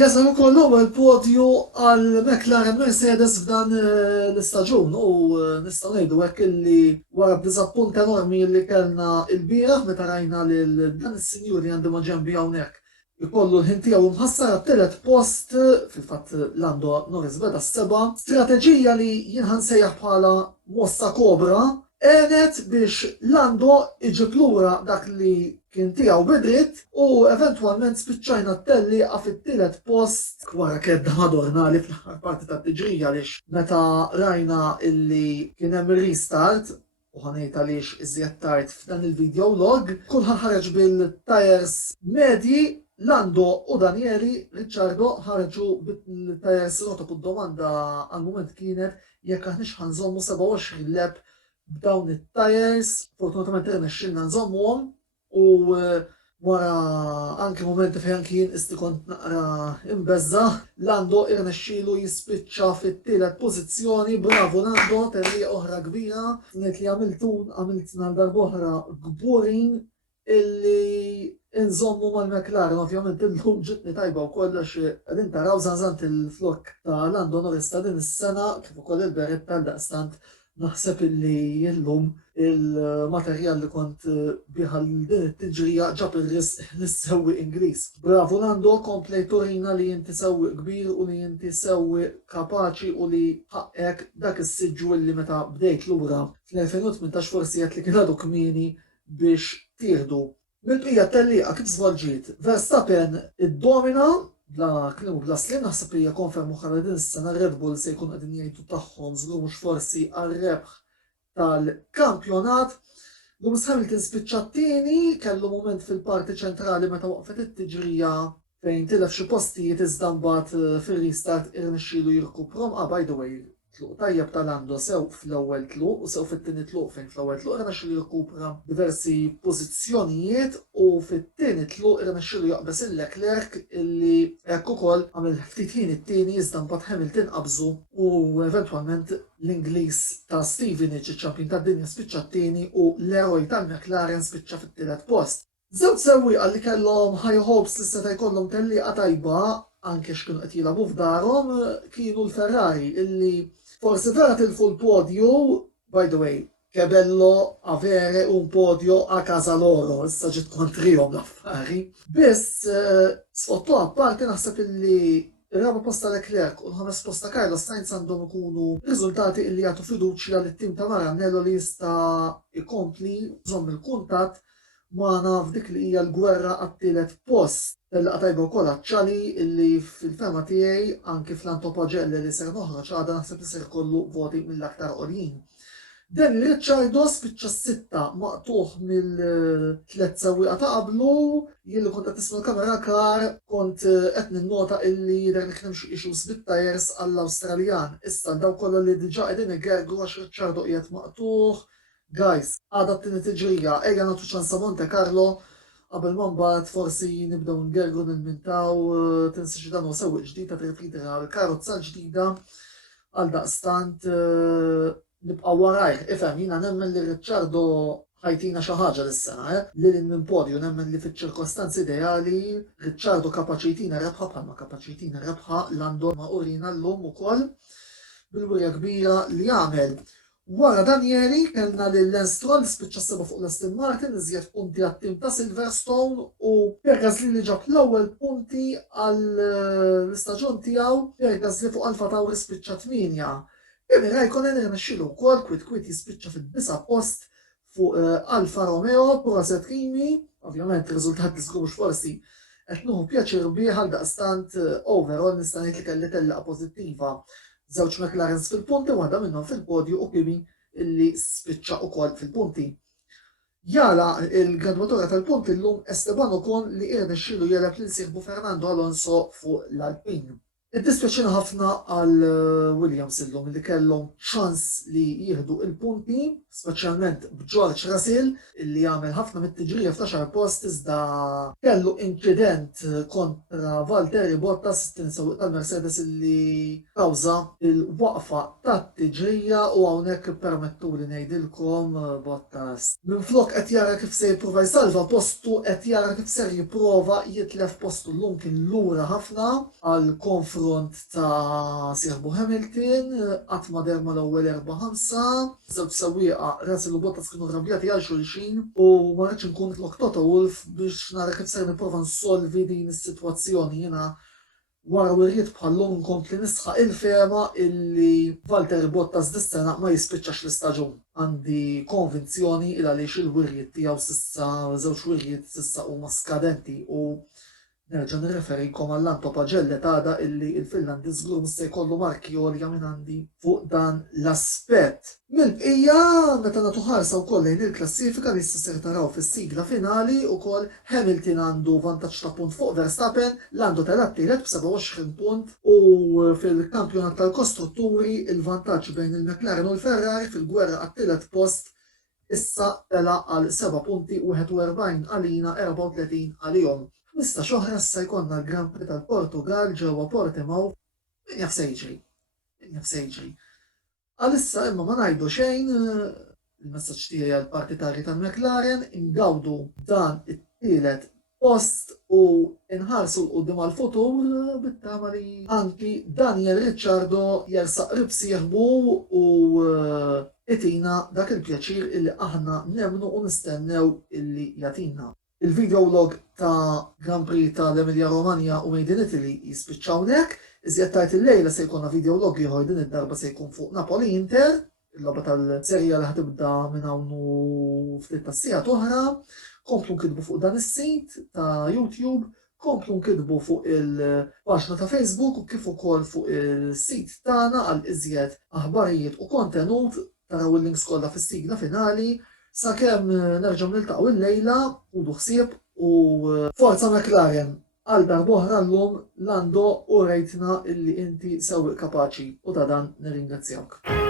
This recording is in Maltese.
Jasal ukoll l-ewwel podju għal McLaren Mercedes f'dan l-istaġun u nistgħu ngħidu hekk illi wara b'diżappunt enormi li kellna l-bieraħ meta rajna lil dan is-sinjur li għandu ma' ġenbi hawnhekk ikollu l-ħin tiegħu mħassar għat-telet post fil-fatt Lando Norris beda s-seba' strateġija li jien ħansejjaħ bħala mossa kobra għenet biex Lando iġib lura dak li kien tiegħu bidrit u eventwalment spiċċajna t-telli fit-tielet post wara kedda madorna li fl-aħħar parti tat-tiġrija għaliex meta rajna illi kien hemm restart u ħanejt għaliex iżjed tard f'dan il-video log, kulħadd ħareġ bil-tires medji. Lando u Danieli Ricciardo ħarġu bil-tires rotop u d-domanda għal-moment kienet jekk aħniex ħanżommu 27 lep b'dawn it-tires, fortunatament irnexxilna nżommuhom u wara anke momenti fejn kien istikont naqra imbeżza, Lando irnexxielu jispiċċa fit-tielet pożizzjoni, bravo Lando, terrija oħra kbira, ngħid li għamiltna l-darb'oħra gburin illi inżommu mal-McLaren, ovvjament illum ġitni tajba u kollox qegħdin taraw żanżant il-flok ta' Lando Norris ta' din is-sena kif ukoll il-beret tal-daqstant naħseb illi illum il-materjal li kont biħal din it-tiġrija ġab ir-risq lis-sewwi Ingliż. Bravo Lando, komplej turina li inti sewwi kbir u li inti sewwi kapaċi u li ħaqek dak is-siġġu li meta bdejt lura fl-2018 forsi qed li kien għadu kmieni biex tieħdu. Mill-bqija t-telliqa kif żvolġiet, Verstappen id-domina bla klimu bla slim naħseb li hija konfermu ħara din is-sena Red Bull se jkun qegħdin jgħidu tagħhom żgur mhux forsi għar-rebħ tal-kampjonat. Lewis Hamilton spiċċa t-tieni kellu mument fil-parti ċentrali meta waqfet it-tiġrija fejn tilef xi postijiet iżda mbagħad fir-restart irnexxielu jirkuprom. By the way, tluq tajjeb ta' Lando sew fl-ewwel tluq u sew fit-tieni tluq fejn fl-ewwel tluq irnexxielu jirkupra diversi pożizzjonijiet u fit-tieni tluq irnexxielu jaqbes il-Leclerc illi hekk ukoll għamel ftit ħin it-tieni iżda mbagħad Hamilton qabżu u eventwalment l-Ingliż ta' Stevenage iċ-ċampjon tad-dinja spiċċa t-tieni u l-eroj tal-McLaren spiċċa fit-tielet post. Żewġ sewwieqa li kellhom high hopes li seta' jkollhom tellieqa tajba anke x'kienu qed jilagħbu f'darhom kienu l-Ferrari illi forsi vera tilfu l-podju, by the way, kebello avere un podio a casa loro, issa ġiet kontrihom l-affari. Biss sfottu apparti naħseb illi ir-raba posta Leclerc u l-ħames posta Carlos Sainz għandhom ikunu riżultati illi jagħtu fiduċja lit-tim ta' Maranello li jista' ikompli żomm il-kuntatt magħna f'dik li hija l-gwerra għat-tielet post. Tellaqgħa tajba wkoll għaċ-Ċali illi fil-fema tiegħi anke fl-Antopaġelli li ser noħroġ għadha naħseb li ser kollu voti mill-aktar għoljin. Dan Ricciardo spiċċa s-sitta maqtuħ mill-tliet sewwieqa ta' qablu, jien li kont qed nisma' l-kamera kar kont qed ninnota illi jidher li kien hemm xi issues bit-tajers għall-Awstraljan. Issa daw kollha li diġà qegħdin igergru għax Ricciardo qiegħed maqtuħ. Guys, għadha t-tieni tiġrija, ejja nagħtu ċans Monte Carlo qabel ma mbagħad forsi nibdew ngergru nilmintaw tinsi dan u sewwi ġdid ta' tirfrider għall-karozza ġdida għal daqstant nibqa' warajh. Ifhem jiena nemmen li Ricciardo ħajtina xi ħaġa lis-sena, lil minn podju nemmen li fiċ-ċirkostanzi ideali Ricciardo kapaċitina rebħa bħalma kapaċitina rebħa Lando ma' urina llum ukoll bil-wirja kbira li jagħmel. Wara Danieli kellna lil Lance Stroll spiċċa seba' fuq l-Aston Martin iżjed punti għat-tim ta' Silverstone u Pierre li ġab l-ewwel punti għall-istaġun tiegħu, Pierre fuq Alfa Tauri spiċċa 8. Kimi Raikkonen irnexxielu wkoll kwit jispiċċa fid-9 post fuq Alfa Romeo, proset Kimi, ovvjament ir-riżultat li żgur mhux forsi qed nieħu pjaċir bih għal daqstant overall nista' ngħid li kelli tellaqgħa pożittiva. Żewġ McLarens fil-punti waħda minnhom fil-podju u Kimi illi spiċċa wkoll fil-punti. Jala il-gradwatura tal-punti llum Esteban Ocon li irnexxielu jeleb lil sieħbu Fernando Alonso fuq l-Alpin. Id-dispjaċina ħafna għal Williams illum li kellhom ċans li jieħdu il-punti, speċjalment b'George Russell illi jagħmel ħafna mit-tiġrija f'11 post iżda kellu inċident kontra Valtteri Bottas is-sewwieq tal-Mercedes illi kawża il-waqfa tat-tiġrija u hawnhekk permettuli ngħidilkom Bottas minflok qed jara kif se jipprova jsalva postu qed jara kif ser jipprova jitlef postu llum kien lura ħafna għal konfront ta' sieħbu Hamilton, qatt ma derma l-ewwel 4-5, żewġ sewwieqa Russell u Bottas kienu rrabjati għal xulxin u ma rridx nkun Toto Wolff biex nara kif ser nipprova nsolvi din is-sitwazzjoni jiena wara wirjiet bħallhom nkompli nisħaq il-fema illi Valtteri Bottas dis-sena ma jispiċċax l-istaġun. Għandi konvinzjoni il għaliex il-wirjiet tiegħu s'issa żewġ wirjiet s'issa huma skadenti u nerġa' nirreferikom għall-Anto Pagellet għada illi il-Finlandiż żgur se jkollu marki għolja minn għandi fuq dan l-aspett. Mill-bqija meta nagħtu ħarsa wkoll lejn il-klassifika li issa ser taraw fis-sigla finali wkoll Hamilton għandu vantaġġ ta' punt fuq Verstappen, Lando telat tielet b'27 punt u fil-kampjonat tal-kostrutturi il-vantaġġ bejn il-McLaren u l-Ferrari fil-gwerra għat-tielet post issa tela għal 7 punti 41 għalina 34 għalihom. Nista' xoħra issa jkollna l-Grand Prix tal-Portugal ġewwa Portimao min jaf se jiġri. Għalissa imma ma ngħidu xejn il-messaġġ tiegħi għall-partitari tal-McLaren ingawdu dan it-tielet post u inħarsu l-qudiem għall-futur bittama li anki Daniel Ricciardo jersaq ribsi jieħbu u itina dak il-pjaċir illi aħna nemnu u nistennew illi jatina. Il-videolog ta' Grand Prix tal-Emilia Romagna u Made in Italy jispiċċawnek, iżjed tajt il-lejla se jkollna videolog ieħor din id-darba se jkun fuq Napoli Inter, il-logħba tal-serja li ħatibda minn hawn ftit tas-sigħat oħra, komplu nkitbu fuq dan is-sit ta' YouTube, komplu nkitbu fuq il-paġna ta' Facebook u kif ukoll fuq il-sit tagħna għal iżjed aħbarijiet u kontenut taraw il-links kollha fis-sigla finali. Sakemm nerġgħu niltaqgħu il-lejla u ħsieb u forza McLaren għal darb'oħra llum Lando u rejtna illi inti sewwieq kapaċi u ta' dan nirringrazzjawk.